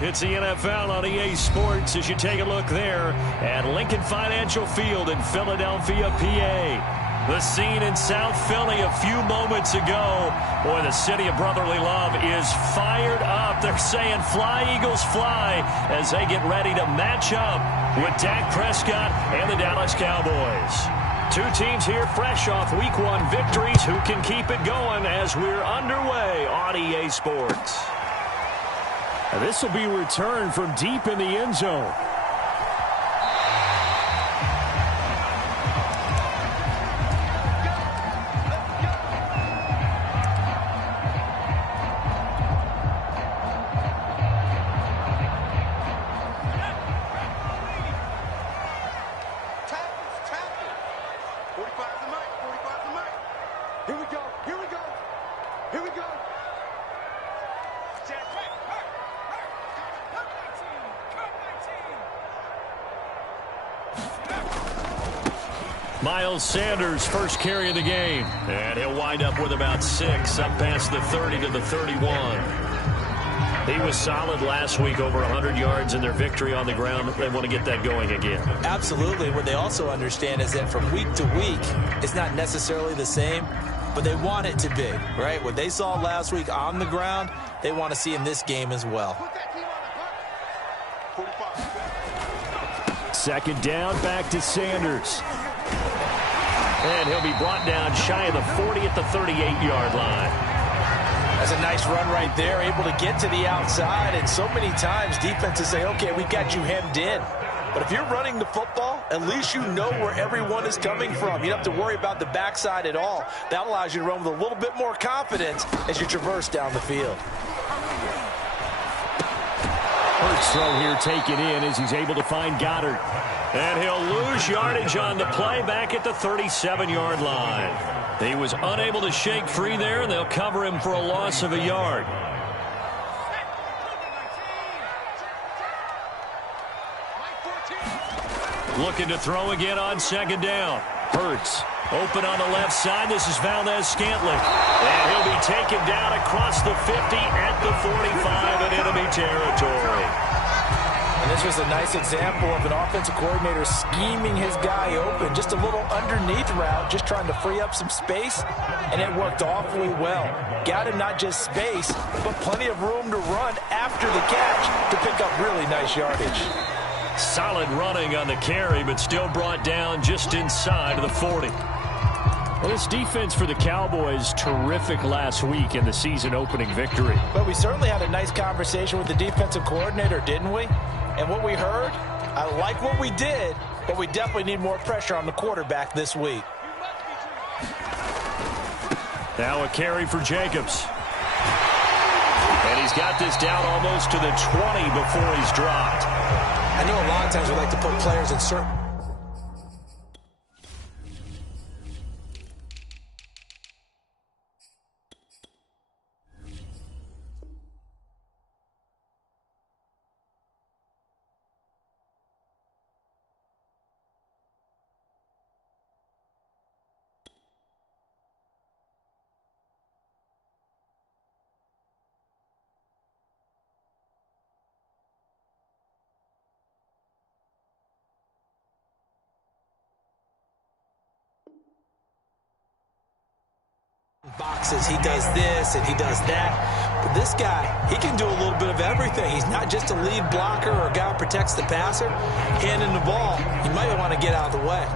It's the NFL on EA Sports as you take a look there at Lincoln Financial Field in Philadelphia, PA. The scene in South Philly a few moments ago. Boy, the city of brotherly love is fired up. They're saying fly, Eagles, fly as they get ready to match up with Dak Prescott and the Dallas Cowboys. Two teams here fresh off Week 1 victories. Who can keep it going as we're underway on EA Sports? This will be returned from deep in the end zone. Miles Sanders, first carry of the game. And he'll wind up with about 6, up past the 30 to the 31. He was solid last week, over 100 yards in their victory on the ground. They want to get that going again. Absolutely. What they also understand is that from week to week, it's not necessarily the same, but they want it to be, right? What they saw last week on the ground, they want to see in this game as well. Second down, back to Sanders. And he'll be brought down shy of the 40 at the 38-yard line. That's a nice run right there, able to get to the outside. And so many times defenses say, okay, we've got you hemmed in. But if you're running the football, at least you know where everyone is coming from. You don't have to worry about the backside at all. That allows you to run with a little bit more confidence as you traverse down the field. First throw here taken in as he's able to find Goddard. And he'll lose yardage on the play back at the 37-yard line. He was unable to shake free there, and they'll cover him for a loss of a yard. Looking to throw again on second down. Hurts open on the left side. This is Valdez-Scantling. And he'll be taken down across the 50 at the 45 in enemy territory. And this was a nice example of an offensive coordinator scheming his guy open. Just a little underneath route, just trying to free up some space, and it worked awfully well. Got him not just space, but plenty of room to run after the catch to pick up really nice yardage. Solid running on the carry, but still brought down just inside of the 40. Well, this defense for the Cowboys, terrific last week in the season-opening victory. But we certainly had a nice conversation with the defensive coordinator, didn't we? And what we heard, I like what we did, but we definitely need more pressure on the quarterback this week. Now a carry for Jacobs. And he's got this down almost to the 20 before he's dropped. I know a lot of times we like to put players in certain... boxes. He does this and he does that. But this guy, he can do a little bit of everything. He's not just a lead blocker or a guy who protects the passer. Handing the ball, he might want to get out of the way.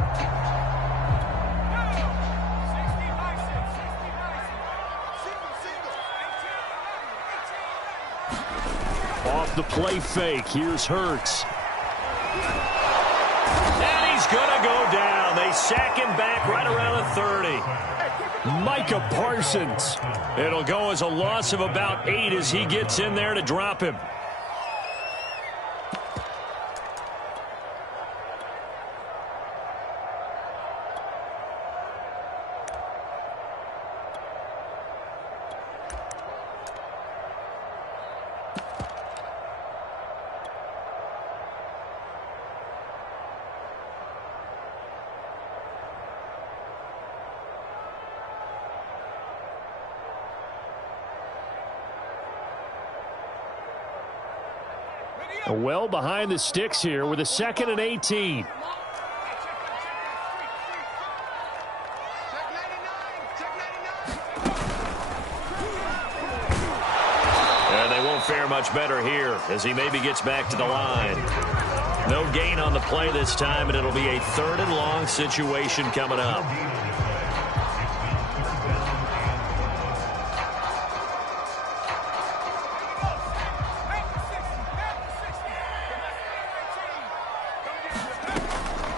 Off the play fake, here's Hurts. And he's going to go down. They sack him back right around the 30. Micah Parsons. It'll go as a loss of about 8 as he gets in there to drop him. Well behind the sticks here with a 2nd and 18. And they won't fare much better here as he maybe gets back to the line. No gain on the play this time, and it'll be a 3rd and long situation coming up.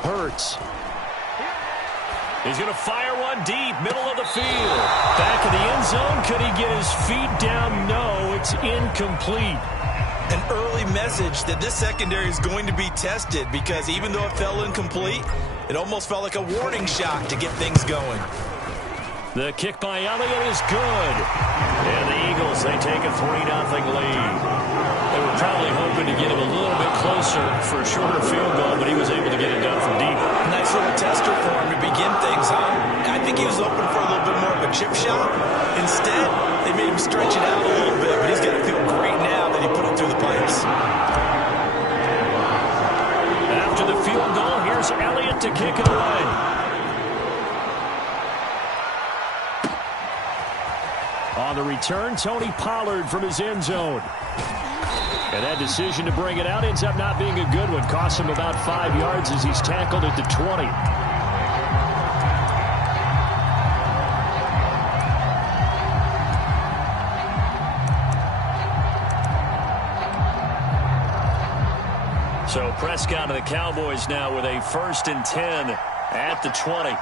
Hurts. He's going to fire one deep, middle of the field. Back of the end zone. Could he get his feet down? No, it's incomplete. An early message that this secondary is going to be tested, because even though it fell incomplete, it almost felt like a warning shot to get things going. The kick by Elliott is good. And the Eagles, they take a 3-0 lead. They were probably hoping to get him a little bit closer for a shorter field goal, but he was able to get it done from deep. Nice little tester for him to begin things, huh? I think he was open for a little bit more of a chip shot. Instead, they made him stretch it out a little bit, but he's got to feel great now that he put it through the pipes. After the field goal, here's Elliott to kick it away. On the return, Tony Pollard from his end zone. And that decision to bring it out ends up not being a good one. Costs him about 5 yards as he's tackled at the 20. So Prescott and the Cowboys now with a 1st and 10 at the 20.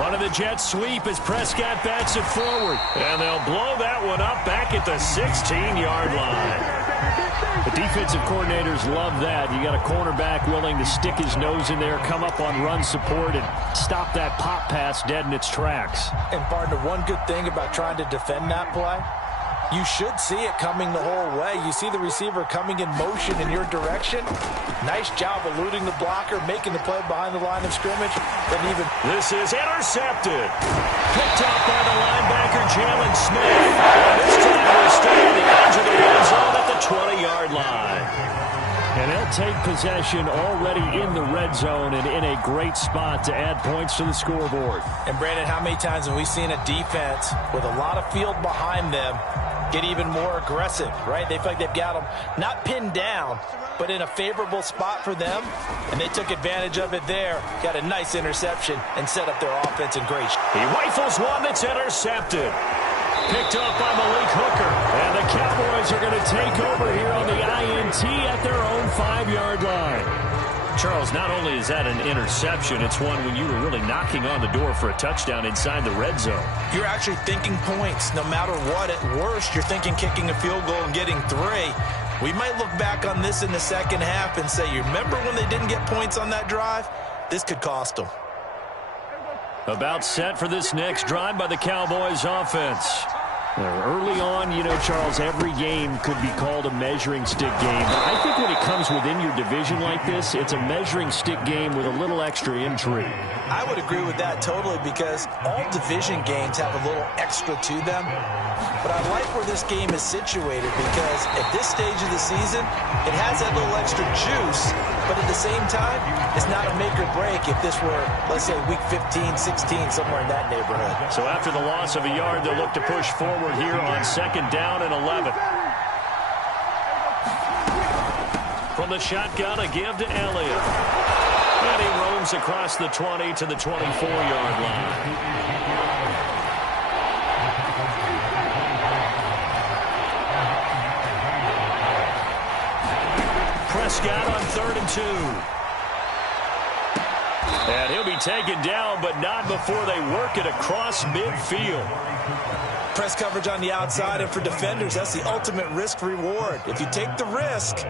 One of the Jets sweep as Prescott bats it forward. And they'll blow that one up back at the 16-yard line. The defensive coordinators love that. You got a cornerback willing to stick his nose in there, come up on run support, and stop that pop pass dead in its tracks. And partner, one good thing about trying to defend that play, you should see it coming the whole way. You see the receiver coming in motion in your direction. Nice job eluding the blocker, making the play behind the line of scrimmage. And even this is intercepted. Picked up by the linebacker, Jalen Smith. And this time will stay on the edge of the red zone at the 20-yard line. And they'll take possession already in the red zone and in a great spot to add points to the scoreboard. And Brandon, how many times have we seen a defense with a lot of field behind them get even more aggressive, right? They feel like they've got them not pinned down, but in a favorable spot for them, and they took advantage of it there. Got a nice interception and set up their offense in great shape. He rifles one that's intercepted. Picked up by Malik Hooker. And the Cowboys are going to take over here on the INT at their own 5-yard line. Charles, not only is that an interception, it's one when you were really knocking on the door for a touchdown inside the red zone. You're actually thinking points no matter what. At worst, you're thinking kicking a field goal and getting 3. We might look back on this in the second half and say, you remember when they didn't get points on that drive? This could cost them. About set for this next drive by the Cowboys offense. Early on, you know, Charles, every game could be called a measuring stick game. But I think when it comes within your division like this, it's a measuring stick game with a little extra intrigue. I would agree with that totally, because all division games have a little extra to them. But I like where this game is situated, because at this stage of the season, it has that little extra juice. But at the same time, it's not a make or break if this were, let's say, week 15, 16, somewhere in that neighborhood. So after the loss of a yard, they'll look to push forward here on 2nd down and 11. From the shotgun, a give to Elliott. And he roams across the 20 to the 24-yard line. Prescott on 3rd and 2. And he'll be taken down, but not before they work it across midfield. Press coverage on the outside, and for defenders, that's the ultimate risk-reward. If you take the risk,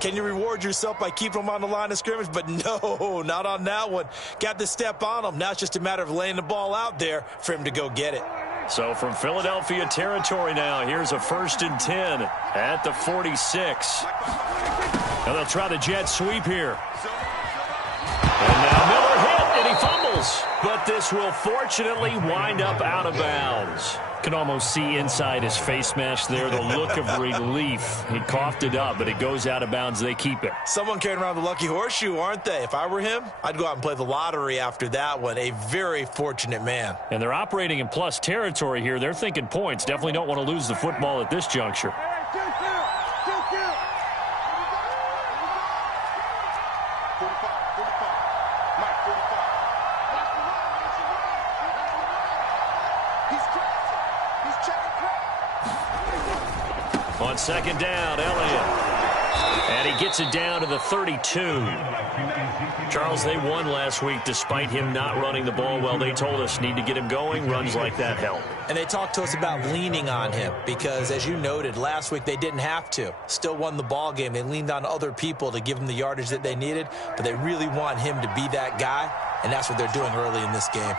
can you reward yourself by keeping them on the line of scrimmage? But no, not on that one. Got to step on them. Now it's just a matter of laying the ball out there for him to go get it. So from Philadelphia territory now, here's a 1st and 10 at the 46. And they'll try the jet sweep here. And now Miller hit, and he fumbles. But this will fortunately wind up out of bounds. Can almost see inside his face mask there, the look of relief. He coughed it up, but it goes out of bounds. They keep it. Someone carrying around the lucky horseshoe, aren't they? If I were him, I'd go out and play the lottery after that one. A very fortunate man. And they're operating in plus territory here. They're thinking points. Definitely don't want to lose the football at this juncture. On second down, Elliott. And he gets it down to the 32. Charles, they won last week despite him not running the ball well. They told us need to get him going. Runs like that help. And they talked to us about leaning on him because, as you noted, last week they didn't have to. Still won the ball game. They leaned on other people to give them the yardage that they needed, but they really want him to be that guy, and that's what they're doing early in this game.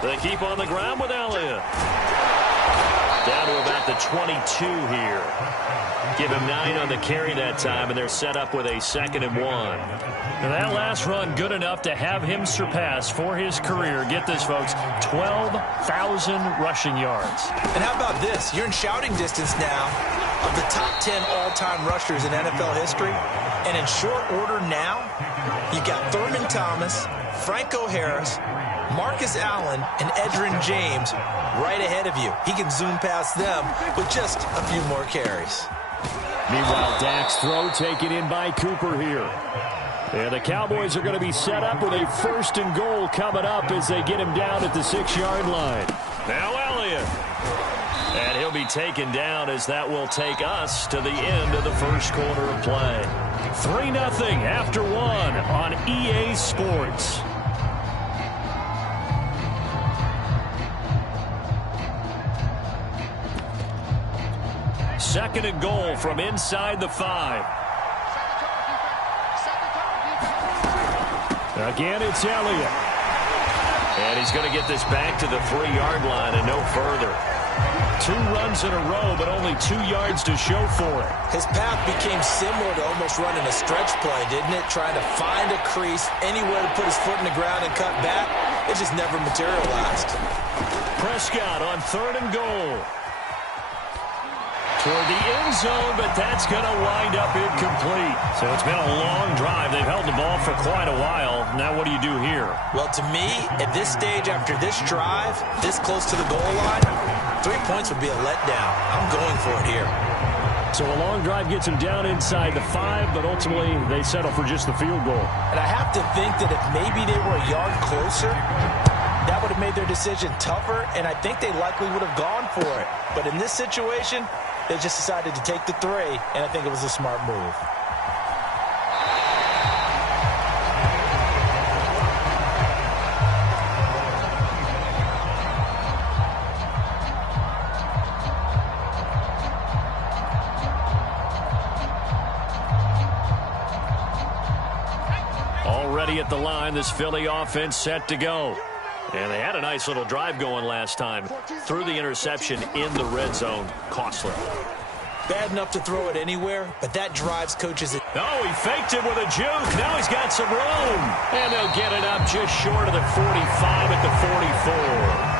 They keep on the ground with Elliott. Down to about the 22 here. Give him 9 on the carry that time, and they're set up with a 2nd and 1. And that last run good enough to have him surpass for his career, get this, folks, 12,000 rushing yards. And how about this? You're in shouting distance now of the top 10 all-time rushers in NFL history. And in short order now, you've got Thurman Thomas, Franco Harris, Marcus Allen, and Edgerrin James right ahead of you. He can zoom past them with just a few more carries. Meanwhile, Dak's throw taken in by Cooper here. And the Cowboys are going to be set up with a 1st and goal coming up as they get him down at the 6-yard line. Now Elliott. And he'll be taken down as that will take us to the end of the first quarter of play. 3-0 after 1 on EA Sports. Second and goal from inside the 5. Again, it's Elliott. And he's going to get this back to the 3-yard line and no further. 2 runs in a row, but only 2 yards to show for it. His path became similar to almost running a stretch play, didn't it? Trying to find a crease, anywhere to put his foot in the ground and cut back. It just never materialized. Prescott on 3rd and goal. Toward the end zone, but that's going to wind up incomplete. So it's been a long drive. They've held the ball for quite a while. Now what do you do here? Well, to me, at this stage, after this drive, this close to the goal line, 3 points would be a letdown. I'm going for it here. So a long drive gets him down inside the 5, but ultimately they settle for just the field goal. And I have to think that if maybe they were a yard closer, that would have made their decision tougher, and I think they likely would have gone for it. But in this situation, they just decided to take the 3, and I think it was a smart move. Already at the line, this Philly offense set to go. And they had a nice little drive going last time. Threw the interception in the red zone. Costly. Bad enough to throw it anywhere, but that drives coaches. Oh, he faked it with a juke. Now he's got some room. And they'll get it up just short of the 45 at the 44.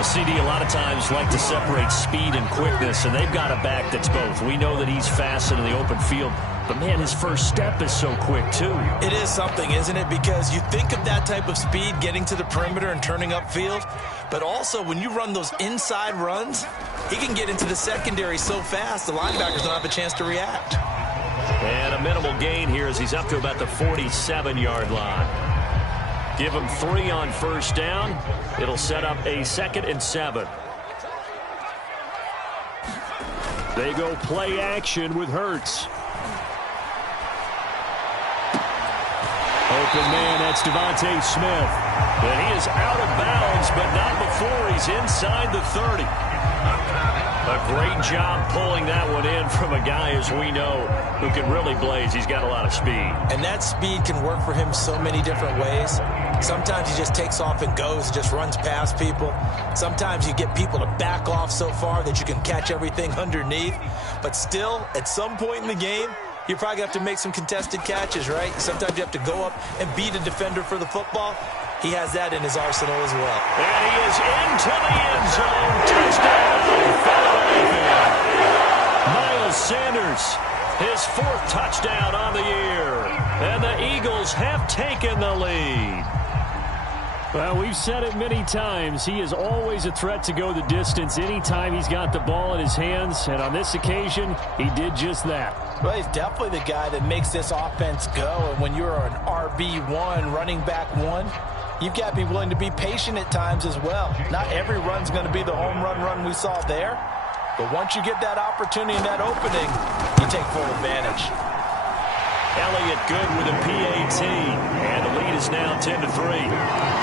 A CD a lot of times like to separate speed and quickness, and they've got a back that's both. We know that he's fast in the open field, but, man, his first step is so quick, too. It is something, isn't it? Because you think of that type of speed getting to the perimeter and turning upfield, but also when you run those inside runs, he can get into the secondary so fast the linebackers don't have a chance to react. And a minimal gain here as he's up to about the 47-yard line. Give him 3 on first down. It'll set up a 2nd and 7. They go play action with Hurts. Open man, that's Devontae Smith. And he is out of bounds, but not before he's inside the 30. A great job pulling that one in from a guy, as we know, who can really blaze. He's got a lot of speed. And that speed can work for him so many different ways. Sometimes he just takes off and goes, just runs past people. Sometimes you get people to back off so far that you can catch everything underneath. But still, at some point in the game, you probably have to make some contested catches, right? Sometimes you have to go up and beat a defender for the football. He has that in his arsenal as well. And he is into the end zone. Touchdown, Philadelphia. Miles Sanders, his 4th touchdown on the year. And the Eagles have taken the lead. Well, we've said it many times. He is always a threat to go the distance anytime he's got the ball in his hands. And on this occasion, he did just that. Well, he's definitely the guy that makes this offense go. And when you're an RB1, running back 1, you've got to be willing to be patient at times as well. Not every run's going to be the home run we saw there. But once you get that opportunity and that opening, you take full advantage. Elliott good with a PAT. And the lead is now 10-3.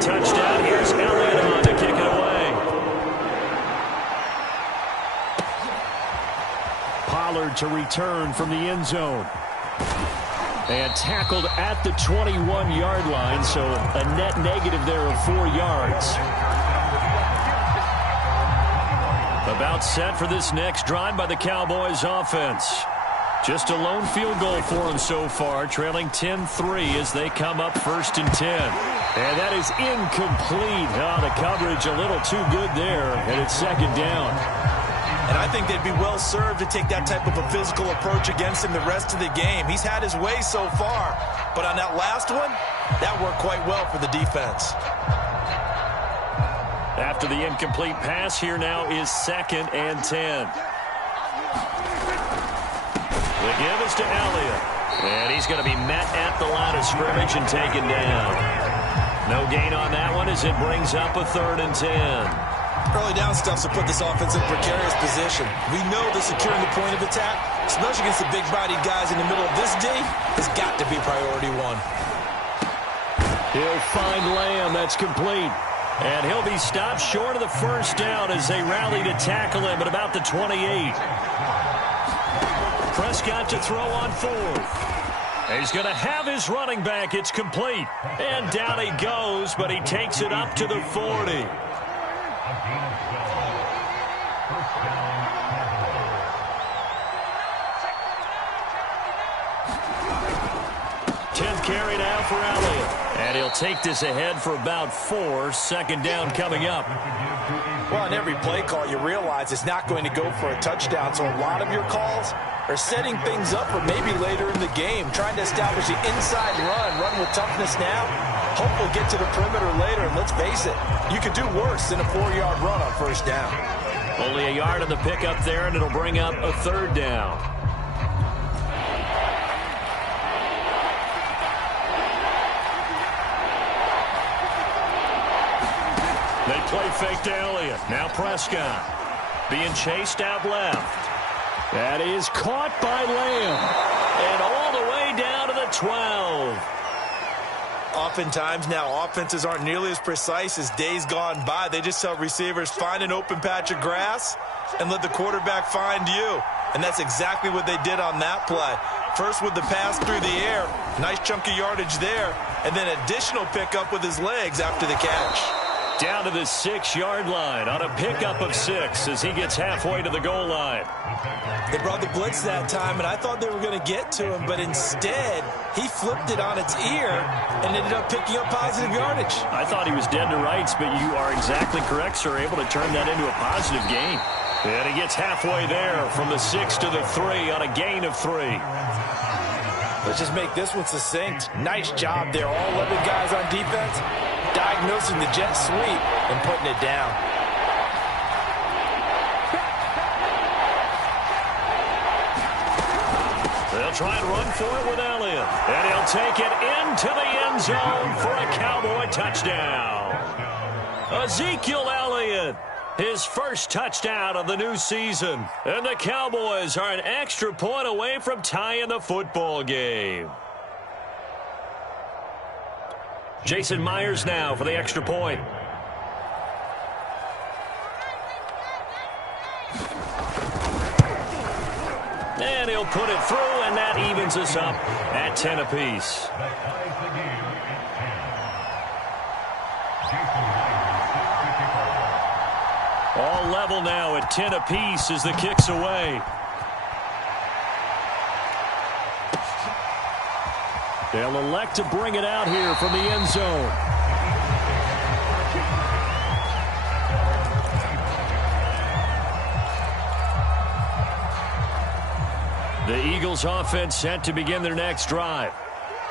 Touchdown. Here's Elliott on to kick it away. Pollard to return from the end zone. And tackled at the 21-yard line, so a net negative there of 4 yards. About set for this next drive by the Cowboys offense. Just a lone field goal for them so far, trailing 10-3 as they come up 1st and 10. And that is incomplete. The coverage a little too good there, and it's 2nd down. And I think they'd be well served to take that type of a physical approach against him the rest of the game. He's had his way so far, but on that last one, that worked quite well for the defense. After the incomplete pass, here now is 2nd and 10. The give is to Elliott. And he's going to be met at the line of scrimmage and taken down. No gain on that one as it brings up a 3rd and 10. Early down stuff to put this offense in a precarious position. We know that securing the point of attack, especially against the big-bodied guys in the middle of this D, has got to be priority 1. He'll find Lamb. That's complete. And he'll be stopped short of the 1st down as they rally to tackle him at about the 28. Prescott to throw on 4th. He's going to have his running back. It's complete. And down he goes, but he takes it up to the 40. 10th carry now for Elliott. And he'll take this ahead for about 4. 2nd down coming up. Well, in every play call, you realize it's not going to go for a touchdown. So a lot of your calls are setting things up for maybe later in the game, trying to establish the inside run with toughness now. Hopefully get to the perimeter later, and let's face it, you could do worse than a 4-yard run on 1st down. Only a yard on the pickup there, and it'll bring up a 3rd down. They play fake to Elliott. Now Prescott being chased out left. That is caught by Lamb. And all the way down to the 12. Oftentimes now, offenses aren't nearly as precise as days gone by. They just tell receivers, find an open patch of grass and let the quarterback find you. And that's exactly what they did on that play. First with the pass through the air. Nice chunk of yardage there. And then additional pickup with his legs after the catch. Down to the 6-yard line on a pickup of 6 as he gets halfway to the goal line. They brought the blitz that time, and I thought they were going to get to him, but instead, he flipped it on its ear and ended up picking up positive yardage. I thought he was dead to rights, but you are exactly correct, sir, able to turn that into a positive gain. And he gets halfway there from the 6 to the 3 on a gain of 3. Let's just make this one succinct. Nice job there. All 11 guys on defense diagnosing the jet sweep and putting it down. They'll try and run for it with Elliott. And he'll take it into the end zone for a Cowboy touchdown. Ezekiel Elliott, his 1st touchdown of the new season. And the Cowboys are an extra point away from tying the football game. Jason Myers now for the extra point. And he'll put it through, and that evens us up at 10 apiece. All level now at 10 apiece as the kick's away. They'll elect to bring it out here from the end zone. The Eagles offense set to begin their next drive.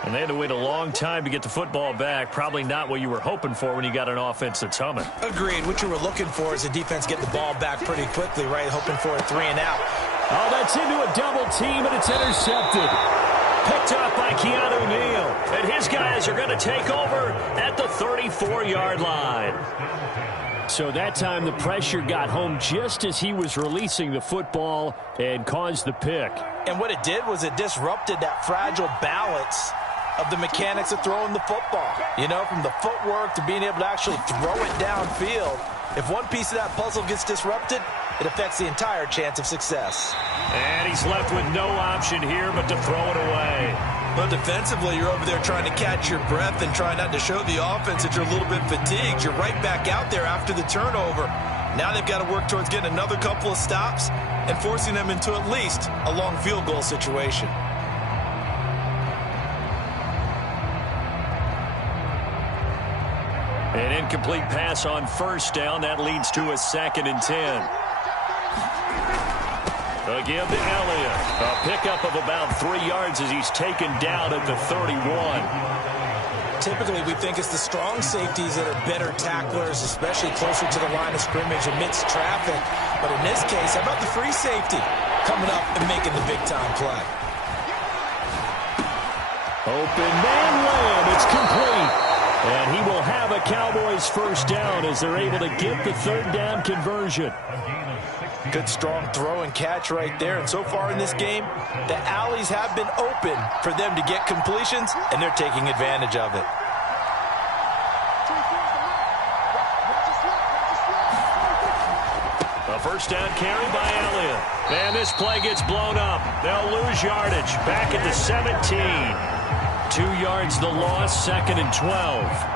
And they had to wait a long time to get the football back. Probably not what you were hoping for when you got an offense that's humming. Agreed. What you were looking for is the defense getting the ball back pretty quickly, right? Hoping for a 3 and out. Oh, that's into a double team, and it's intercepted. Picked off by Keanu Neal. And his guys are going to take over at the 34-yard line. So that time the pressure got home just as he was releasing the football and caused the pick. And what it did was it disrupted that fragile balance of the mechanics of throwing the football. You know, from the footwork to being able to actually throw it downfield. If one piece of that puzzle gets disrupted, it affects the entire chance of success. And he's left with no option here but to throw it away. But defensively, you're over there trying to catch your breath and trying not to show the offense that you're a little bit fatigued. You're right back out there after the turnover. Now they've got to work towards getting another couple of stops and forcing them into at least a long field goal situation. An incomplete pass on first down. That leads to a 2nd and 10. Again to Elliott. A pickup of about 3 yards as he's taken down at the 31. Typically, we think it's the strong safeties that are better tacklers, especially closer to the line of scrimmage amidst traffic. But in this case, how about the free safety coming up and making the big-time play? Open man layup. It's complete. And he will have a Cowboys first down as they're able to get the 3rd down conversion. Good strong throw and catch right there. And so far in this game, the alleys have been open for them to get completions, and they're taking advantage of it. A first down carry by Elliott. And this play gets blown up. They'll lose yardage. Back at the 17. 2 yards the loss, 2nd and 12.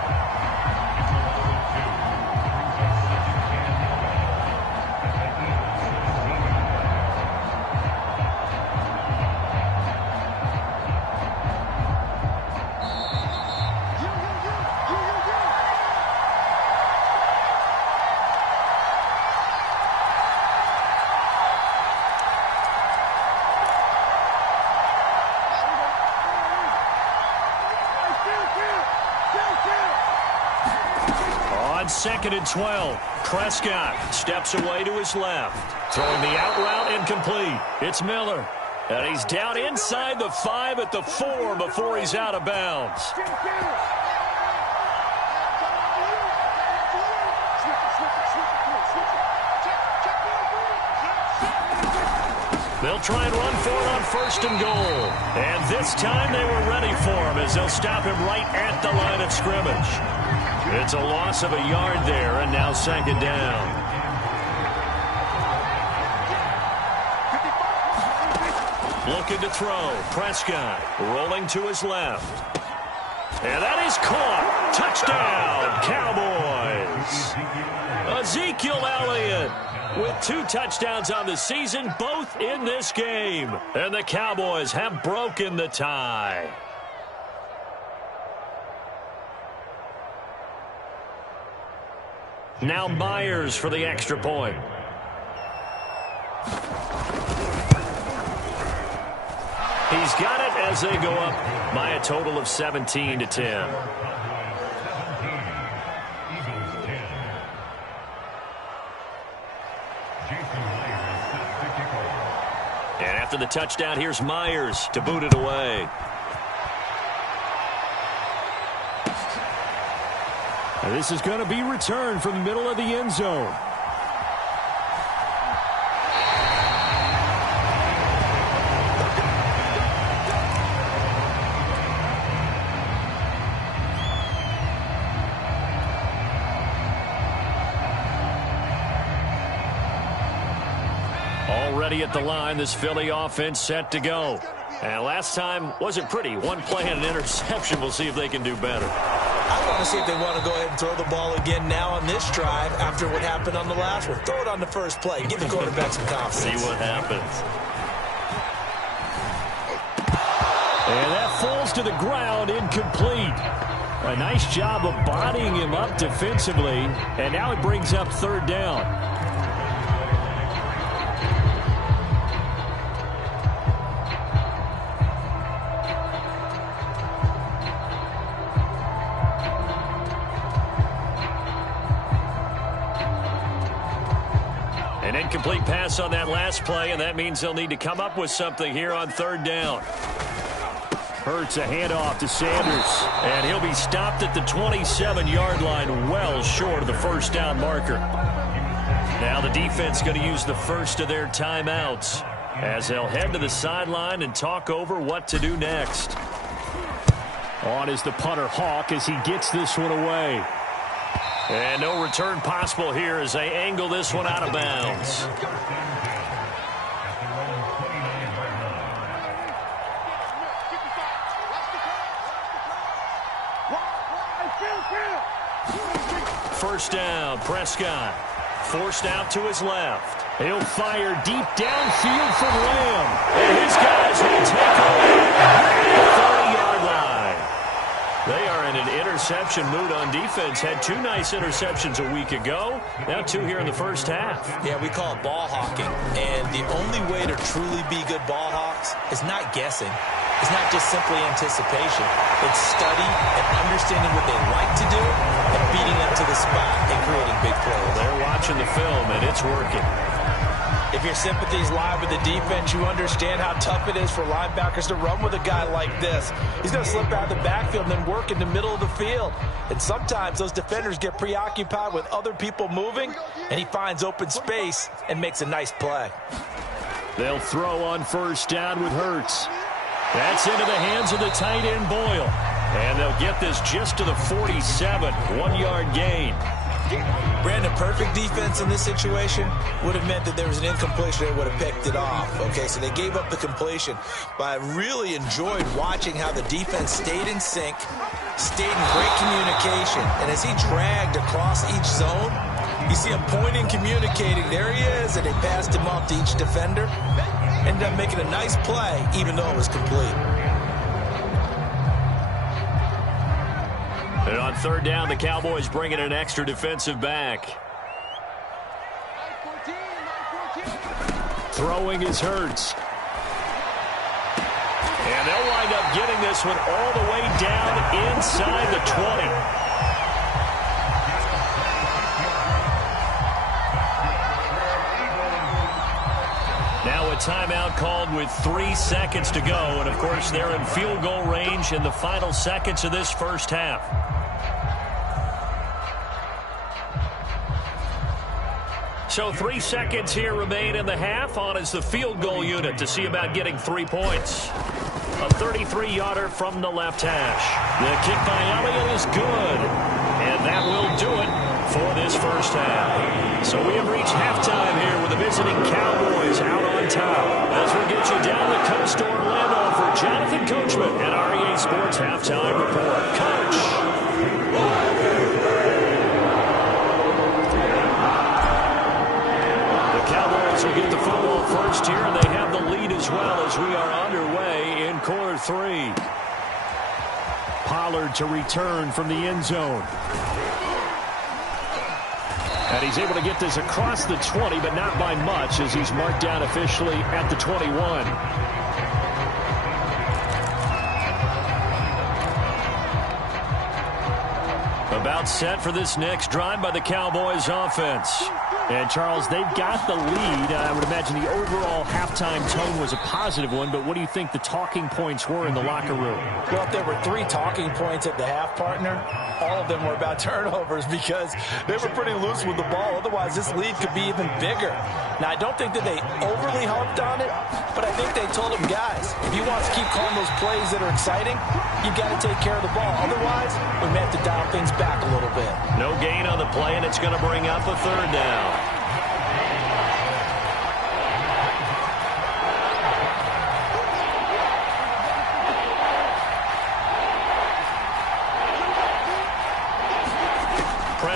On 2nd and 12, Prescott steps away to his left. Throwing the out route incomplete. It's Miller. And he's down inside the 5 at the 4 before he's out of bounds. They'll try and run for it on 1st and goal. And this time they were ready for him as they'll stop him right at the line of scrimmage. It's a loss of a yard there, and now 2nd down. Looking to throw. Prescott rolling to his left. And that is caught. Touchdown, Cowboys. Ezekiel Elliott with 2 touchdowns on the season, both in this game. And the Cowboys have broken the tie. Now Myers for the extra point. He's got it as they go up by a total of 17-10. And after the touchdown, here's Myers to boot it away. And this is going to be returned from the middle of the end zone. ready at the line. This Philly offense set to go. And last time wasn't pretty. One play and an interception. We'll see if they can do better. I want to see if they want to go ahead and throw the ball again now on this drive after what happened on the last one. Throw it on the first play. Give the quarterback some confidence. See what happens. And that falls to the ground, incomplete. A nice job of bodying him up defensively. And now it brings up third down. An incomplete pass on that last play, and that means they'll need to come up with something here on third down. Hurts a handoff to Sanders, and he'll be stopped at the 27-yard line, well short of the first down marker. Now the defense going to use the first of their timeouts as they'll head to the sideline and talk over what to do next. On is the punter Hawk as he gets this one away. And no return possible here as they angle this one out of bounds. First down, Prescott. Forced out to his left. He'll fire deep downfield from Lamb. And his guys will take over the 30-yard line. They are in an interception mood on defense. Had two nice interceptions a week ago. Now two here in the first half. Yeah, we call it ball hawking. And the only way to truly be good ball hawks is not guessing. It's not just simply anticipation. It's study and understanding what they like to do and beating them to the spot and creating big plays. They're watching the film, and it's working. If your sympathies lie with the defense, you understand how tough it is for linebackers to run with a guy like this. He's going to slip out of the backfield and then work in the middle of the field. And sometimes those defenders get preoccupied with other people moving, and he finds open space and makes a nice play. They'll throw on first down with Hurts. That's into the hands of the tight end, Boyle. And they'll get this just to the 47, 1-yard gain. Brandon, perfect defense in this situation would have meant that there was an incompletion. They would have picked it off. Okay, so they gave up the completion. But I really enjoyed watching how the defense stayed in sync, stayed in great communication. And as he dragged across each zone, you see him pointing, communicating. There he is, and they passed him off to each defender. Ended up making a nice play, even though it was complete. And on third down, the Cowboys bring in an extra defensive back. Throwing is Hurts. And they'll wind up getting this one all the way down inside the 20. Now a timeout called with 3 seconds to go. And, of course, they're in field goal range in the final seconds of this first half. So 3 seconds here remain in the half. On is the field goal unit to see about getting 3 points. A 33-yarder from the left hash. The kick by Elliott is good. And that will do it for this first half. So we have reached halftime here with the visiting Cowboys out on top. As we get you down the coast to Orlando for Jonathan Coachman and REA Sports Halftime Report. Coach. The Cowboys will get the football first here, and they have the lead as well as we are underway in quarter 3. Pollard to return from the end zone. And he's able to get this across the 20, but not by much as he's marked down officially at the 21. About set for this next drive by the Cowboys offense. And, Charles, they've got the lead. I would imagine the overall halftime tone was a positive one, but what do you think the talking points were in the locker room? Well, if there were 3 talking points at the half, partner, all of them were about turnovers because they were pretty loose with the ball. Otherwise, this lead could be even bigger. Now, I don't think that they overly harped on it, but I think they told them, guys, if you want to keep calling those plays that are exciting, you've got to take care of the ball. Otherwise, we may have to dial things back a little bit. No gain on the play, and it's going to bring up a third down.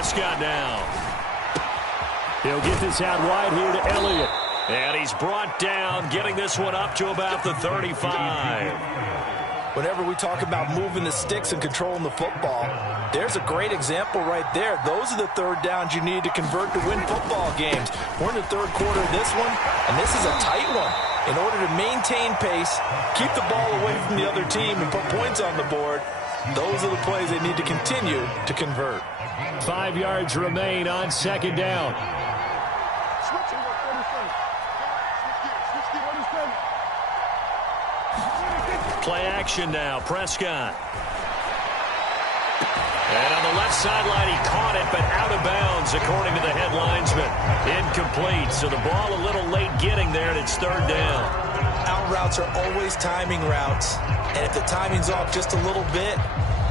Prescott now. He'll get this out wide here to Elliott. And he's brought down, getting this one up to about the 35. Whenever we talk about moving the sticks and controlling the football, there's a great example right there. Those are the third downs you need to convert to win football games. We're in the third quarter of this one, and this is a tight one. In order to maintain pace, keep the ball away from the other team, and put points on the board, those are the plays they need to continue to convert. 5 yards remain on second down. Play action now, Prescott. And on the left sideline, he caught it, but out of bounds, according to the head linesman. Incomplete, so the ball a little late getting there, and it's third down. Out routes are always timing routes, and if the timing's off just a little bit,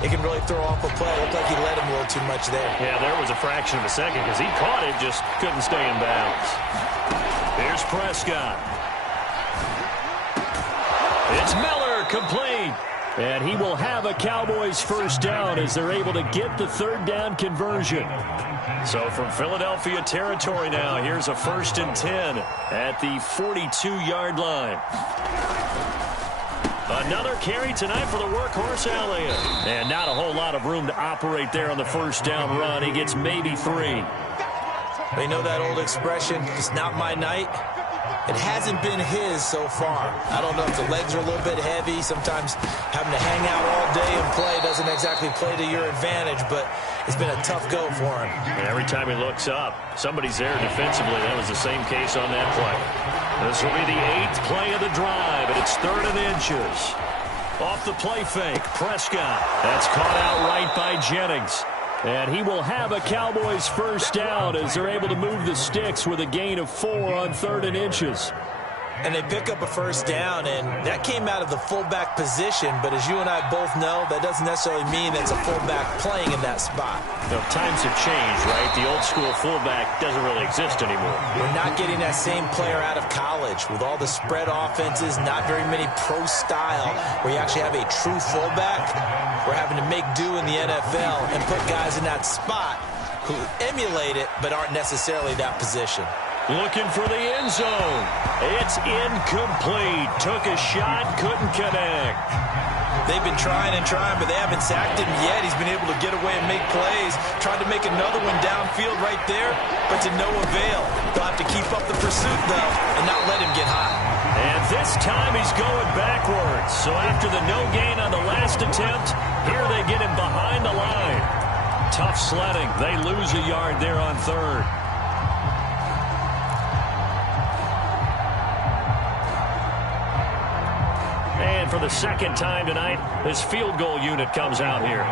it can really throw off a play. It looked like he let him a little too much there. Yeah, there was a fraction of a second because he caught it, just couldn't stay in bounds. Here's Prescott. It's Miller, complete. And he will have a Cowboys first down as they're able to get the third down conversion. So from Philadelphia territory now, here's a 1st and 10 at the 42-yard line. Another carry tonight for the workhorse Elliott. And not a whole lot of room to operate there on the first down run. He gets maybe 3. They know that old expression, it's not my night. It hasn't been his so far. I don't know if the legs are a little bit heavy. Sometimes having to hang out all day and play doesn't exactly play to your advantage, but it's been a tough go for him. And every time he looks up, somebody's there defensively. That was the same case on that play. This will be the 8th play of the drive, and it's 3rd and inches. Off the play fake, Prescott. That's caught out right by Jennings. And he will have a Cowboys first down as they're able to move the sticks with a gain of 4 on 3rd and inches. And they pick up a first down, and that came out of the fullback position. But as you and I both know, that doesn't necessarily mean that's a fullback playing in that spot. You know, times have changed, right? The old school fullback doesn't really exist anymore. We're not getting that same player out of college with all the spread offenses, not very many pro style where you actually have a true fullback. We're having to make do in the NFL and put guys in that spot who emulate it but aren't necessarily that position. Looking for the end zone. It's incomplete. Took a shot, couldn't connect. They've been trying and trying, but they haven't sacked him yet. He's been able to get away and make plays. Tried to make another one downfield right there, but to no avail. They'll have to keep up the pursuit, though, and not let him get high. And this time he's going backwards. So after the no gain on the last attempt, here they get him behind the line. Tough sledding. They lose a yard there on 3rd. And for the second time tonight, this field goal unit comes out here.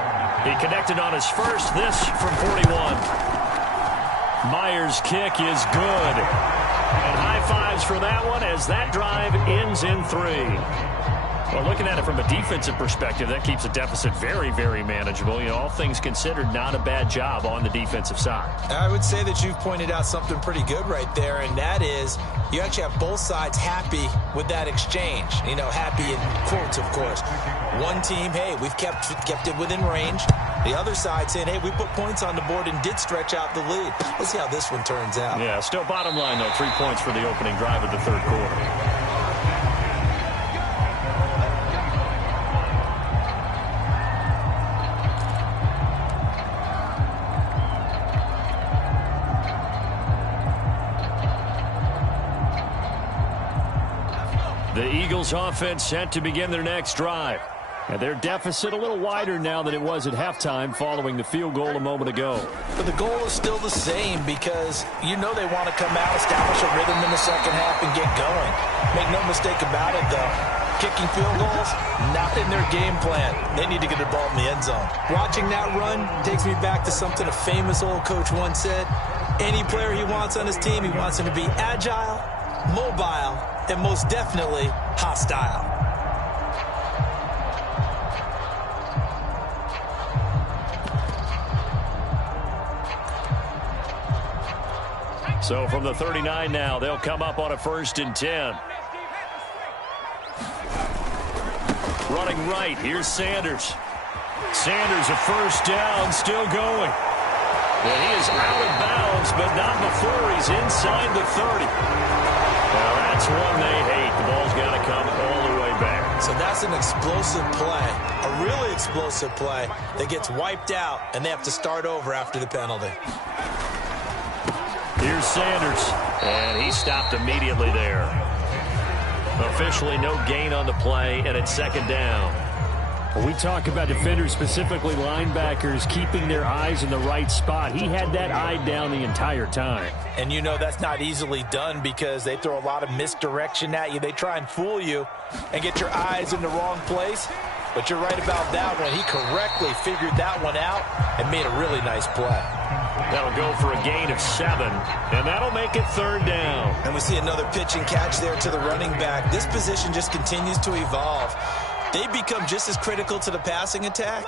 He connected on his first, this from 41. Myers' kick is good. And high fives for that one as that drive ends in 3. Well, looking at it from a defensive perspective, that keeps the deficit very, very manageable. You know, all things considered, not a bad job on the defensive side. I would say that you've pointed out something pretty good right there, and that is you actually have both sides happy with that exchange. You know, happy in quotes, of course. One team, hey, we've kept it within range. The other side saying, hey, we put points on the board and did stretch out the lead. Let's see how this one turns out. Yeah, still bottom line, though, 3 points for the opening drive of the third quarter. The Eagles offense set to begin their next drive. And their deficit a little wider now than it was at halftime following the field goal a moment ago. But the goal is still the same because you know they want to come out, establish a rhythm in the second half, and get going. Make no mistake about it, though. Kicking field goals, not in their game plan. They need to get the ball in the end zone. Watching that run takes me back to something a famous old coach once said. Any player he wants on his team, he wants him to be agile, mobile, and most definitely hostile. So from the 39 now, they'll come up on a 1st and 10. Running right, here's Sanders. Sanders a first down, still going. And he is out of bounds, but not before he's inside the 30. Well, that's one they hate. The ball's got to come all the way back. So that's an explosive play, a really explosive play that gets wiped out, and they have to start over after the penalty. Here's Sanders, and he stopped immediately there. Officially no gain on the play, and it's second down. When we talk about defenders, specifically linebackers, keeping their eyes in the right spot, he had that eye down the entire time. And you know that's not easily done because they throw a lot of misdirection at you. They try and fool you and get your eyes in the wrong place. But you're right about that one. He correctly figured that one out and made a really nice play. That'll go for a gain of 7, and that'll make it third down. And we see another pitch and catch there to the running back. This position just continues to evolve. They become just as critical to the passing attack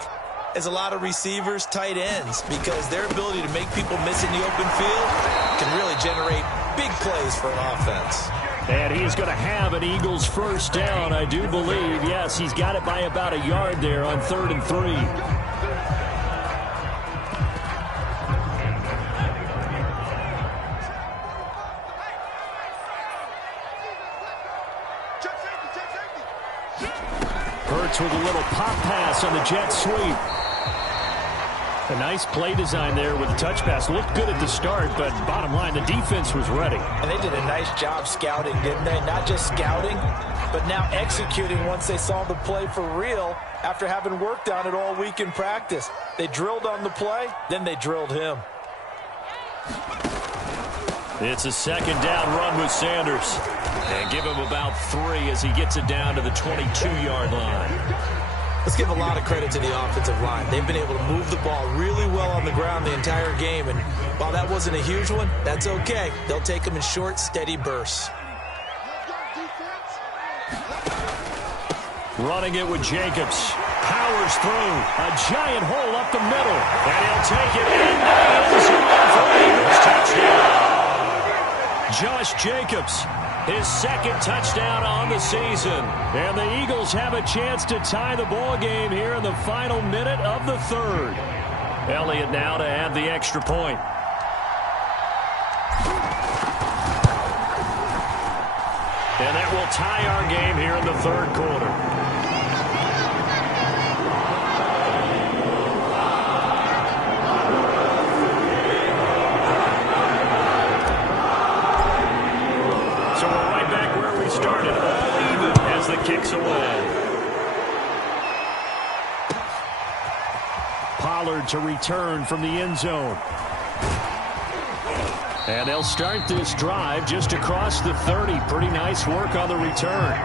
as a lot of receivers, tight ends, because their ability to make people miss in the open field can really generate big plays for an offense. And he's going to have an Eagles first down, I do believe. Yes, he's got it by about a yard there on 3rd and 3. With a little pop pass on the jet sweep. A nice play design there with the touch pass. Looked good at the start, but bottom line, the defense was ready. And they did a nice job scouting, didn't they? Not just scouting, but now executing once they saw the play for real after having worked on it all week in practice. They drilled on the play, then they drilled him. It's a second down run with Sanders. And give him about 3 as he gets it down to the 22-yard line. Let's give a lot of credit to the offensive line. They've been able to move the ball really well on the ground the entire game. And while that wasn't a huge one, that's okay. They'll take them in short, steady bursts. Running it with Jacobs. Powers through. A giant hole up the middle. And he'll take it in the end zone for Eagles touchdown. Josh Jacobs, his second touchdown on the season. And the Eagles have a chance to tie the ball game here in the final minute of the 3rd. Elliott now to add the extra point. And that will tie our game here in the 3rd quarter. Kicks away. Pollard to return from the end zone. And they'll start this drive just across the 30. Pretty nice work on the return.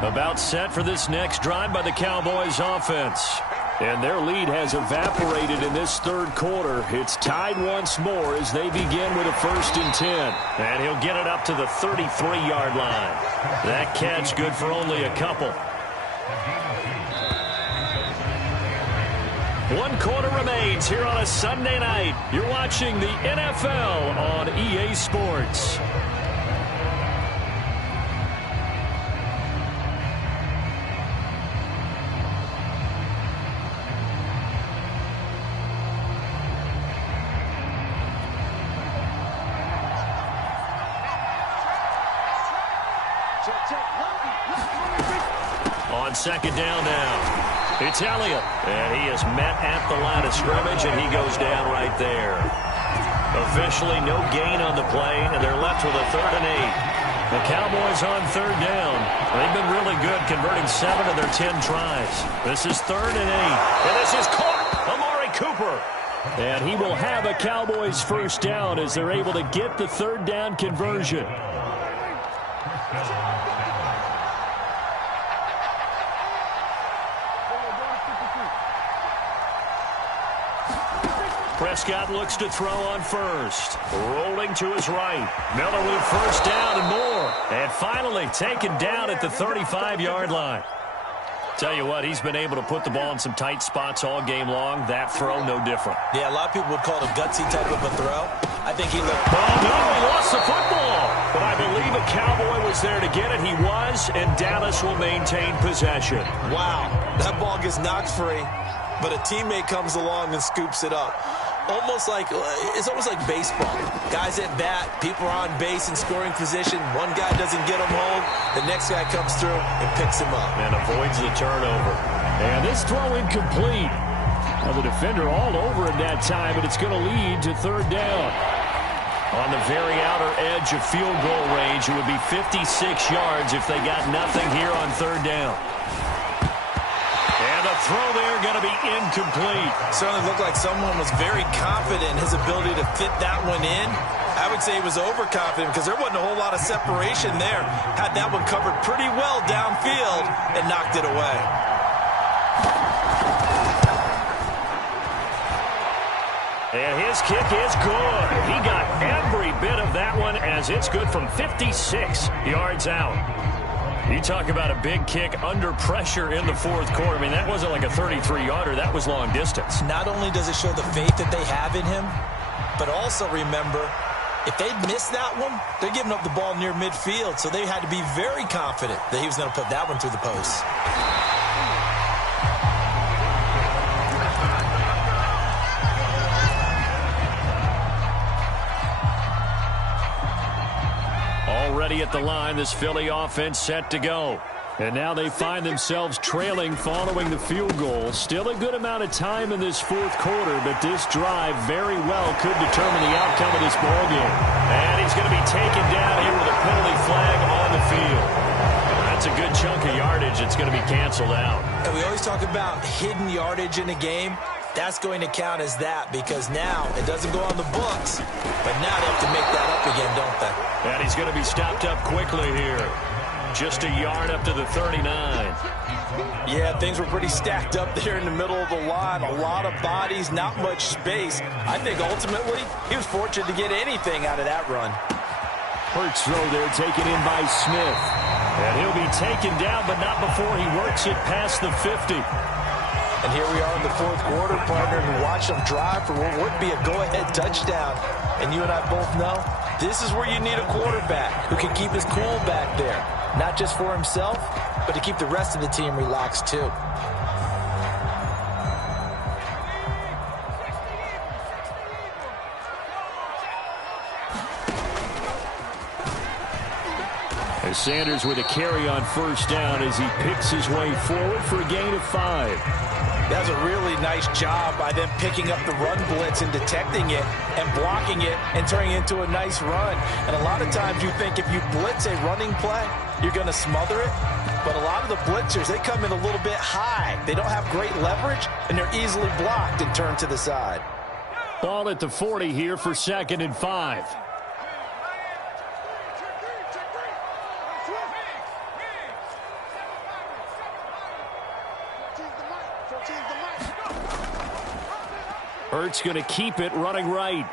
About set for this next drive by the Cowboys offense. And their lead has evaporated in this 3rd quarter. It's tied once more as they begin with a 1st and 10. And he'll get it up to the 33-yard line. That catch good for only a couple. 1 quarter remains here on a Sunday night. You're watching the NFL on EA Sports. On second down now, it's Elliott, and he is met at the line of scrimmage, and he goes down right there. Officially no gain on the play, and they're left with a 3rd and 8. The Cowboys on 3rd down. They've been really good, converting 7 of their 10 tries. This is 3rd and 8, and this is caught. Amari Cooper. And he will have a Cowboys first down as they're able to get the 3rd down conversion. Prescott looks to throw on first. Rolling to his right. Miller with first down and more. And finally taken down at the 35-yard line. Tell you what, he's been able to put the ball in some tight spots all game long. That throw, no different. Yeah, a lot of people would call it a gutsy type of a throw. I think he looked... Oh, no, he lost the football. But I believe a Cowboy was there to get it. He was, and Dallas will maintain possession. Wow, that ball gets knocked free, but a teammate comes along and scoops it up. It's almost like baseball. Guys at bat, people are on base in scoring position. One guy doesn't get him home. The next guy comes through and picks him up. And avoids the turnover. And this throw incomplete. Well, the defender all over it that time, but it's going to lead to third down. On the very outer edge of field goal range, it would be 56 yards if they got nothing here on third down. And the throw there going to be incomplete. Certainly looked like someone was very confident in his ability to fit that one in. I would say he was overconfident because there wasn't a whole lot of separation there. Had that one covered pretty well downfield and knocked it away. And his kick is good. He got every bit of that one as it's good from 56 yards out. You talk about a big kick under pressure in the fourth quarter. I mean, that wasn't like a 33-yarder. That was long distance. Not only does it show the faith that they have in him, but also remember, if they miss that one, they're giving up the ball near midfield, so they had to be very confident that he was going to put that one through the post. Already at the line, this Philly offense set to go. And now they find themselves trailing following the field goal. Still a good amount of time in this fourth quarter, but this drive very well could determine the outcome of this ballgame. And he's going to be taken down here with a penalty flag on the field. That's a good chunk of yardage. It's going to be canceled out. And we always talk about hidden yardage in a game. That's going to count as that because now it doesn't go on the books, but now they have to make that up again, don't they? And he's going to be stopped up quickly here. Just a yard up to the 39. Yeah, things were pretty stacked up there in the middle of the line. A lot of bodies, not much space. I think ultimately he was fortunate to get anything out of that run. Hurts throw there taken in by Smith. And he'll be taken down, but not before he works it past the 50. And here we are in the fourth quarter, partner, and watch them drive for what would be a go-ahead touchdown. And you and I both know this is where you need a quarterback who can keep his cool back there. Not just for himself, but to keep the rest of the team relaxed too. As Sanders with a carry on first down as he picks his way forward for a gain of 5. That was a really nice job by them picking up the run blitz and detecting it and blocking it and turning it into a nice run. And a lot of times you think if you blitz a running play, you're going to smother it. But a lot of the blitzers, they come in a little bit high. They don't have great leverage, and they're easily blocked and turned to the side. Ball at the 40 here for 2nd and 5. Hurts going to keep it running right.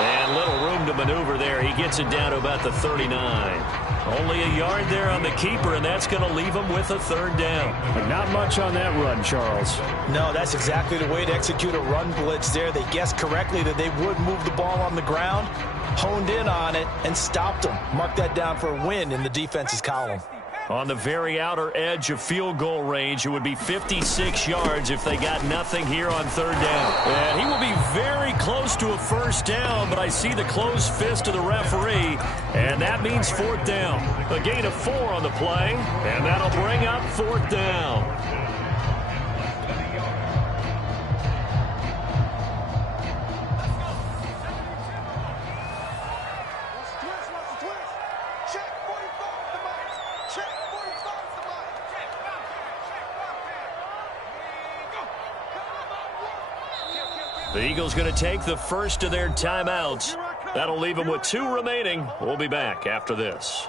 And little room to maneuver there. He gets it down to about the 39. Only a yard there on the keeper, and that's going to leave him with a third down. But not much on that run, Charles. No, that's exactly the way to execute a run blitz there. They guessed correctly that they would move the ball on the ground, honed in on it, and stopped them. Mark that down for a win in the defense's column. On the very outer edge of field goal range, it would be 56 yards if they got nothing here on third down. And he will be very close to a first down, but I see the closed fist of the referee, and that means fourth down. A gain of 4 on the play, and that'll bring up fourth down. The Eagles going to take the first of their timeouts. That'll leave them with 2 remaining. We'll be back after this.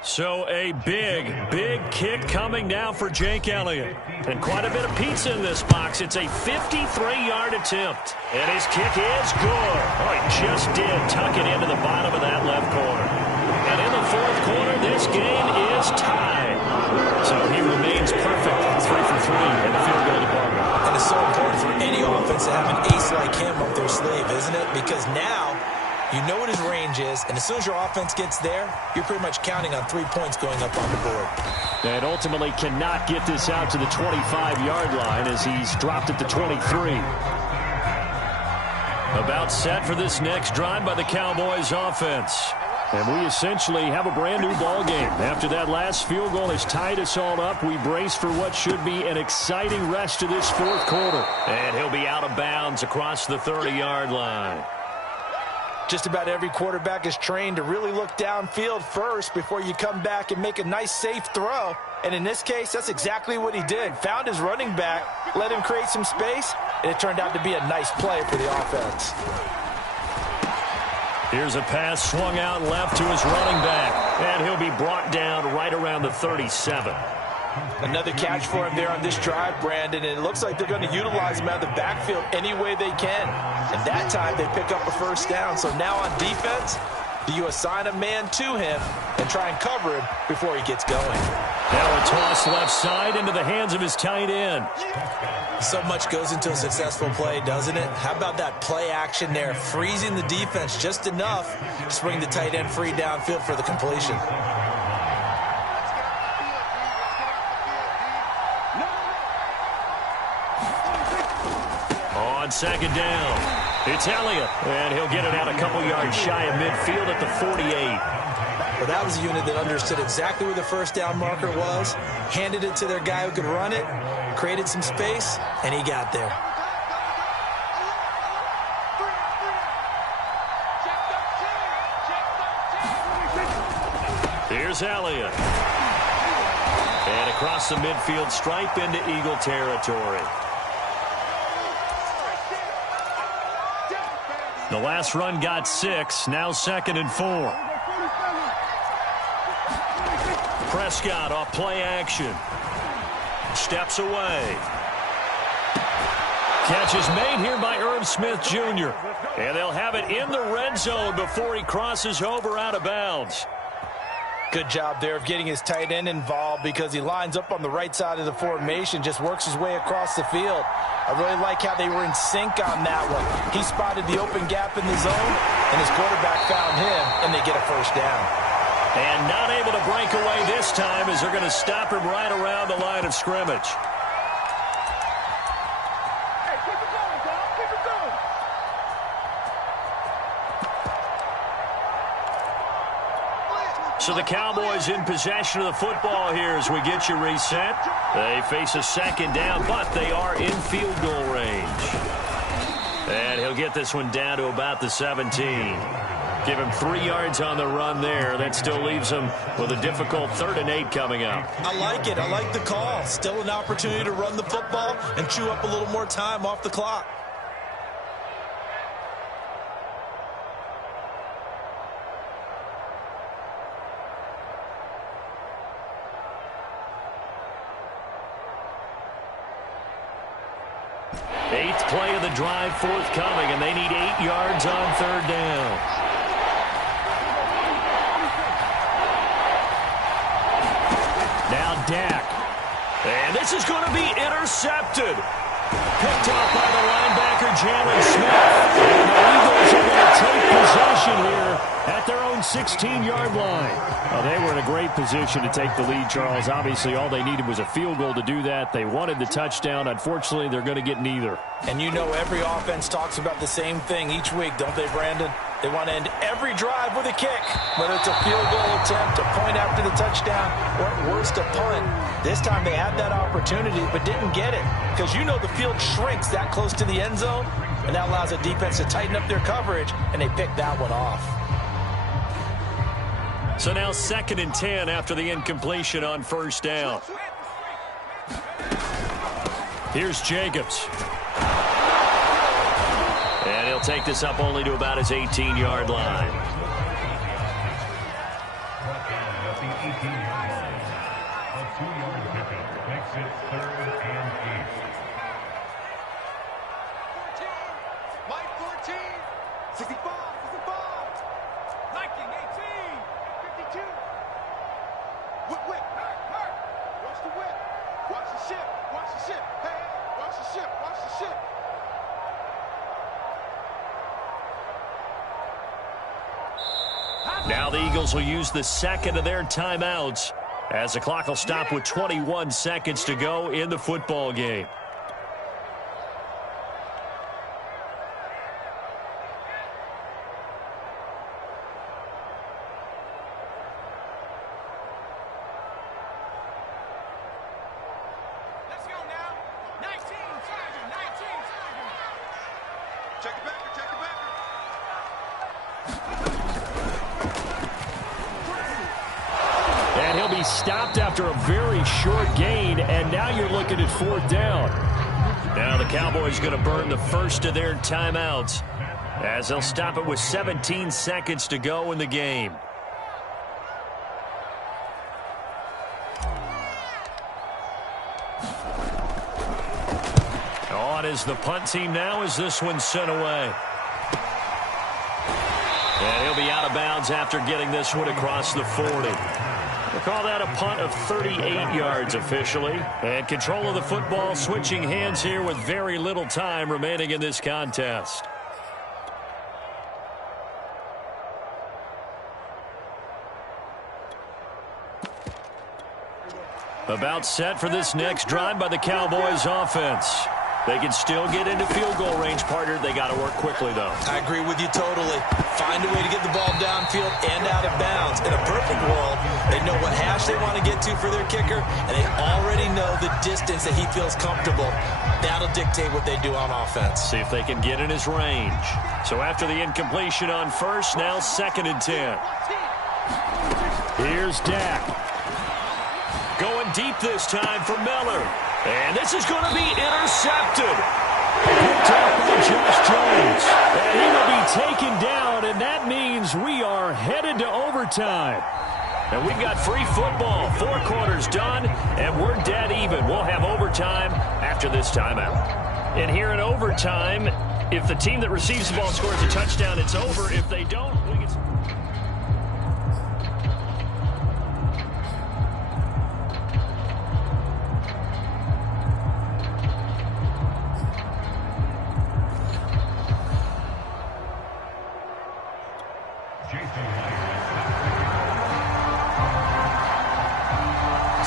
So a big kick coming now for Jake Elliott. And quite a bit of pizza in this box. It's a 53-yard attempt. And his kick is good. Oh, he just did tuck it into the bottom of that left corner. And this game is tied. So he remains perfect, 3 for 3 in the field goal department. And it's so important for any offense to have an ace like him up their sleeve, isn't it? Because now you know what his range is, and as soon as your offense gets there, you're pretty much counting on 3 points going up on the board. And ultimately cannot get this out to the 25-yard line as he's dropped at the 23. About set for this next drive by the Cowboys offense. And we essentially have a brand new ball game. After that last field goal has tied us all up, we brace for what should be an exciting rest of this fourth quarter. And he'll be out of bounds across the 30-yard line. Just about every quarterback is trained to really look downfield first before you come back and make a nice, safe throw. And in this case, that's exactly what he did. Found his running back, let him create some space, and it turned out to be a nice play for the offense. Here's a pass swung out left to his running back. And he'll be brought down right around the 37. Another catch for him there on this drive, Brandon, and it looks like they're going to utilize him out of the backfield any way they can. And that time they pick up a first down. So now on defense, do you assign a man to him and try and cover him before he gets going? Now a toss left side into the hands of his tight end. So much goes into a successful play, doesn't it? How about that play action there, freezing the defense just enough to bring the tight end free downfield for the completion. On second down, it's Elliott, and he'll get it out a couple yards shy of midfield at the 48. Well, that was a unit that understood exactly where the first down marker was, handed it to their guy who could run it, created some space, and he got there. Here's Elliott. And across the midfield stripe into Eagle territory. The last run got 6, now 2nd and 4. Prescott off play action. Steps away. Catch is made here by Irv Smith Jr. And they'll have it in the red zone before he crosses over out of bounds. Good job there of getting his tight end involved because he lines up on the right side of the formation, just works his way across the field. I really like how they were in sync on that one. He spotted the open gap in the zone, and his quarterback found him, and they get a first down. And not able to break away this time as they're going to stop him right around the line of scrimmage. So the Cowboys in possession of the football here as we get you reset. They face a second down, but they are in field goal range. And he'll get this one down to about the 17. Give him 3 yards on the run there. That still leaves him with a difficult 3rd and 8 coming up. I like it. I like the call. Still an opportunity to run the football and chew up a little more time off the clock. Eighth play of the drive forthcoming, and they need 8 yards on 3rd down. Now Dak. And this is going to be intercepted. Picked off by the linebacker, Jalen Smith. And the Eagles are going to take possession here at their own 16-yard line. Well, they were in a great position to take the lead, Charles. Obviously, all they needed was a field goal to do that. They wanted the touchdown. Unfortunately, they're going to get neither. And you know every offense talks about the same thing each week, don't they, Brandon? They want to end every drive with a kick, whether it's a field goal attempt, a point after the touchdown, or at worst, a punt. This time they had that opportunity but didn't get it because you know the field shrinks that close to the end zone, and that allows the defense to tighten up their coverage, and they picked that one off. So now 2nd and 10 after the incompletion on 1st down. Here's Jacobs. And he'll take this up only to about his 18-yard line. Now the Eagles will use the second of their timeouts as the clock will stop with 21 seconds to go in the football game. And he'll be stopped after a very short gain, and now you're looking at fourth down. Now the Cowboys going to burn the first of their timeouts as they'll stop it with 17 seconds to go in the game. On is the punt team now as this one's sent away. And he'll be out of bounds after getting this one across the 40. We'll call that a punt of 38 yards officially. And control of the football switching hands here with very little time remaining in this contest. About set for this next drive by the Cowboys offense. They can still get into field goal range, partner. They got to work quickly, though. I agree with you totally. Find a way to get the ball downfield and out of bounds. In a perfect world, they know what hash they want to get to for their kicker, and they already know the distance that he feels comfortable. That'll dictate what they do on offense. See if they can get in his range. So after the incompletion on first, now 2nd and 10. Here's Dak. Going deep this time for Miller. And this is going to be intercepted. Picked up by Josh Jones. And he will be taken down, and that means we are headed to overtime. And we've got free football. 4 quarters done, and we're dead even. We'll have overtime after this timeout. And here in overtime, if the team that receives the ball scores a touchdown, it's over. If they don't, we get...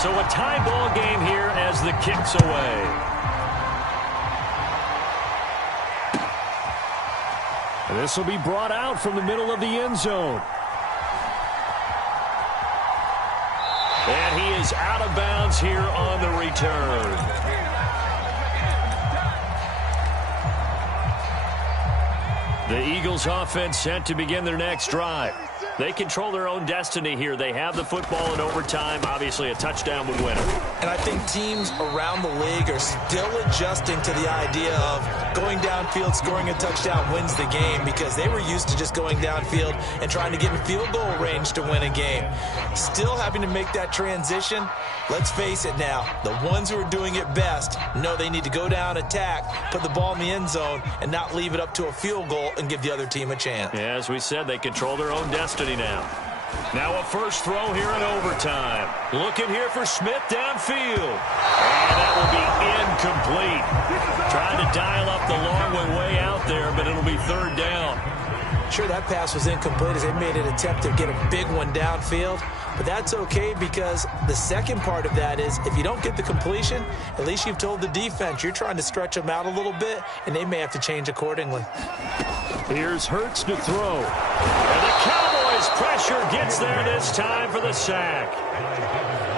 So a tie ball game here as the kick's away. And this will be brought out from the middle of the end zone. And he is out of bounds here on the return. The Eagles offense set to begin their next drive. They control their own destiny here. They have the football in overtime. Obviously, a touchdown would win it. And I think teams around the league are still adjusting to the idea of going downfield, scoring a touchdown wins the game, because they were used to just going downfield and trying to get in field goal range to win a game. Still having to make that transition. Let's face it now, the ones who are doing it best know they need to go down, attack, put the ball in the end zone, and not leave it up to a field goal and give the other team a chance. Yeah, as we said, they control their own destiny now. Now a first throw here in overtime. Looking here for Smith downfield. And that will be incomplete. Trying to dial up the long way out there, but it'll be 3rd down. Sure, that pass was incomplete as they made an attempt to get a big one downfield. But that's okay, because the second part of that is if you don't get the completion, at least you've told the defense you're trying to stretch them out a little bit, and they may have to change accordingly. Here's Hurts to throw. And the Cowboys pressure gets there this time for the sack.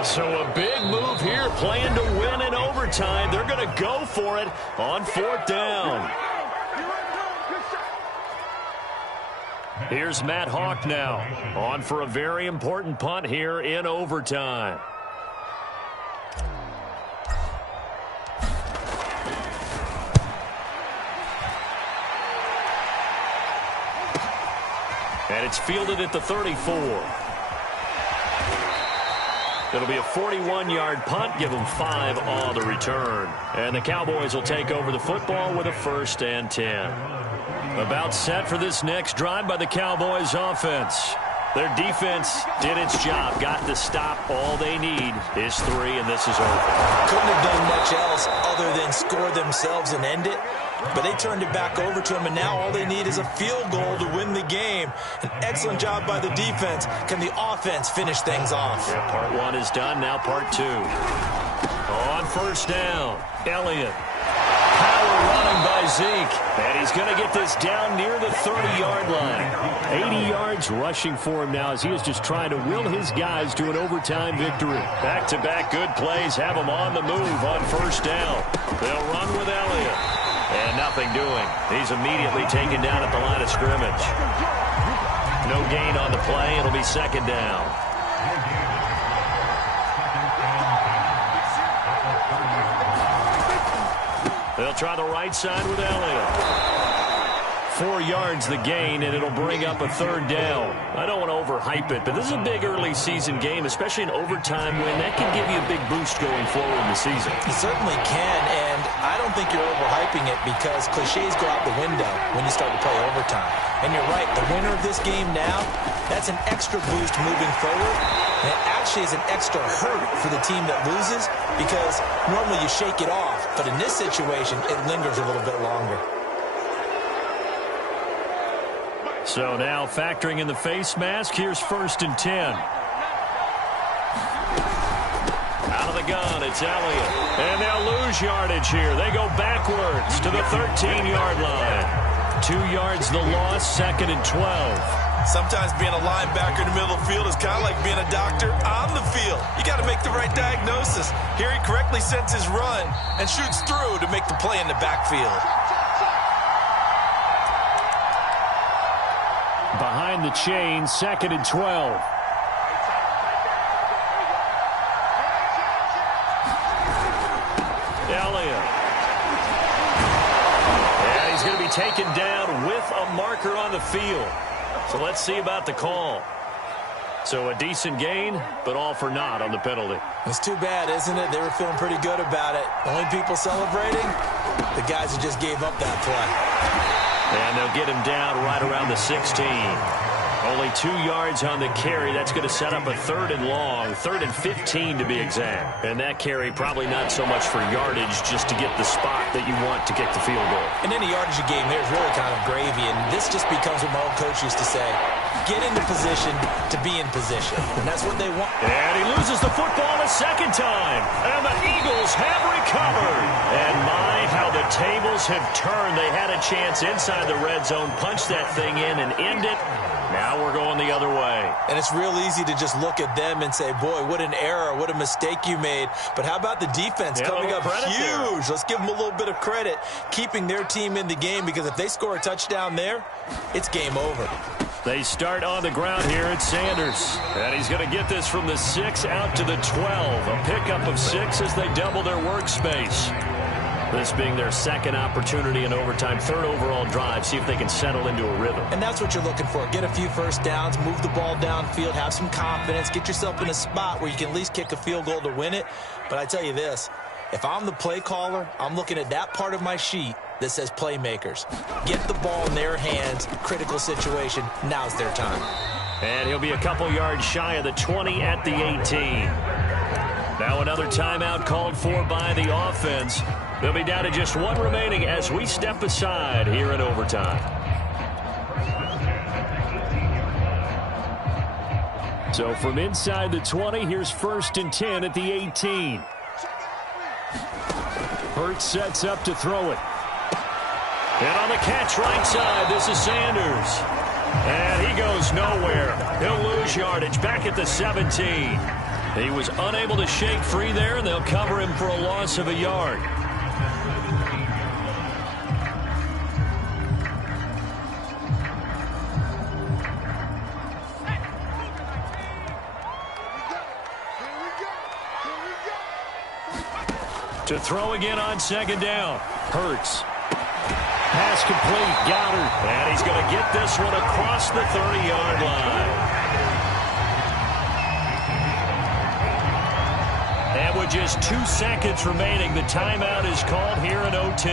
So a big move here, playing to win in overtime. They're going to go for it on 4th down. Here's Matt Hawk now, on for a very important punt here in overtime. And it's fielded at the 34. It'll be a 41-yard punt, give them 5 on the return. And the Cowboys will take over the football with a 1st and 10. About set for this next drive by the Cowboys offense. Their defense did its job, got the stop. All they need is 3, and this is over. Couldn't have done much else other than score themselves and end it. But they turned it back over to them, and now all they need is a field goal to win the game. An excellent job by the defense. Can the offense finish things off? Yeah, part 1 is done, now part 2. On first down, Elliott. Power running by Zeke. And he's going to get this down near the 30-yard line. 80 yards rushing for him now as he is just trying to will his guys to an overtime victory. Back-to-back good plays have him on the move on first down. They'll run with Elliott. And nothing doing. He's immediately taken down at the line of scrimmage. No gain on the play. It'll be second down. They'll try the right side with Elliott. 4 yards the gain, and it'll bring up a third down. I don't want to overhype it, but this is a big early season game, especially an overtime win. That can give you a big boost going forward in the season. It certainly can, and I don't think you're overhyping it because cliches go out the window when you start to play overtime. And you're right, the winner of this game now, that's an extra boost moving forward. And it actually is an extra hurt for the team that loses because normally you shake it off. But in this situation, it lingers a little bit longer. So now factoring in the face mask, here's 1st and 10. Out of the gun, it's Elliott. And they'll lose yardage here. They go backwards to the 13-yard line. 2 yards the loss, 2nd and 12. Sometimes being a linebacker in the middle of the field is kind of like being a doctor on the field. You got to make the right diagnosis. Here he correctly sends his run and shoots through to make the play in the backfield. Behind the chain, 2nd and 12. Elliott. And he's going to be taken down with a marker on the field. So let's see about the call. So a decent gain, but all for naught on the penalty. It's too bad, isn't it? They were feeling pretty good about it. Only people celebrating, the guys who just gave up that play. And they'll get him down right around the 16. Only 2 yards on the carry. That's going to set up a 3rd and long, 3rd and 15 to be exact. And that carry probably not so much for yardage, just to get the spot that you want to kick the field goal. And any yardage you gain there is really kind of gravy. And this just becomes what my old coach used to say. Get into position to be in position. And that's what they want. And he loses the football a second time. And the Eagles have recovered. And my, how the tables have turned. They had a chance inside the red zone, punch that thing in and end it. Now we're going the other way. And it's real easy to just look at them and say, boy, what an error, what a mistake you made. But how about the defense coming up huge? Let's give them a little bit of credit, keeping their team in the game, because if they score a touchdown there, it's game over. They start on the ground here at Sanders. And he's going to get this from the 6 out to the 12. A pickup of 6 as they double their workspace. This being their second opportunity in overtime, 3rd overall drive, see if they can settle into a rhythm. And that's what you're looking for. Get a few first downs, move the ball downfield, have some confidence, get yourself in a spot where you can at least kick a field goal to win it. But I tell you this, if I'm the play caller, I'm looking at that part of my sheet that says playmakers. Get the ball in their hands, critical situation, now's their time. And he'll be a couple yards shy of the 20 at the 18. Now another timeout called for by the offense. They'll be down to just 1 remaining as we step aside here in overtime. So from inside the 20, here's 1st and 10 at the 18. Hurts sets up to throw it. And on the catch right side, this is Sanders. And he goes nowhere. He'll lose yardage back at the 17. He was unable to shake free there, and they'll cover him for a loss of a yard. To throw again on 2nd down. Hurts. Pass complete. Goddard. And he's going to get this one across the 30-yard line. And with just 2 seconds remaining, the timeout is called here in OT.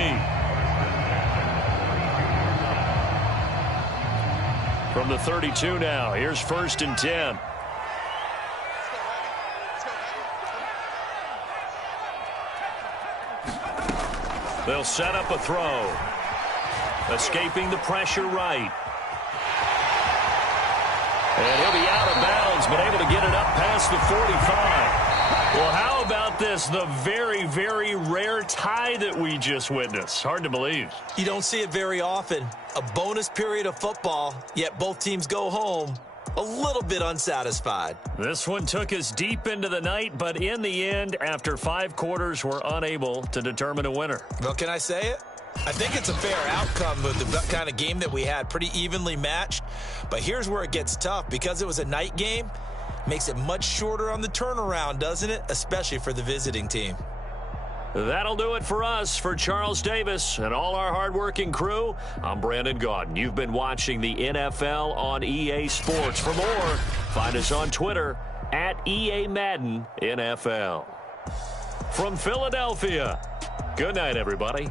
From the 32 now, here's 1st and 10. They'll set up a throw. Escaping the pressure right. And he'll be out of bounds, but able to get it up past the 45. Well, how about this? The very, very rare tie that we just witnessed. Hard to believe. You don't see it very often. A bonus period of football, yet both teams go home a little bit unsatisfied. This one took us deep into the night, but in the end, after 5 quarters, we're unable to determine a winner. Well, can I say it? I think it's a fair outcome with the kind of game that we had, pretty evenly matched. But here's where it gets tough. Because it was a night game, makes it much shorter on the turnaround, doesn't it? Especially for the visiting team. That'll do it for us. For Charles Davis and all our hardworking crew, I'm Brandon Gaudin. You've been watching the NFL on EA Sports. For more, find us on Twitter at EA Madden NFL. From Philadelphia, good night, everybody.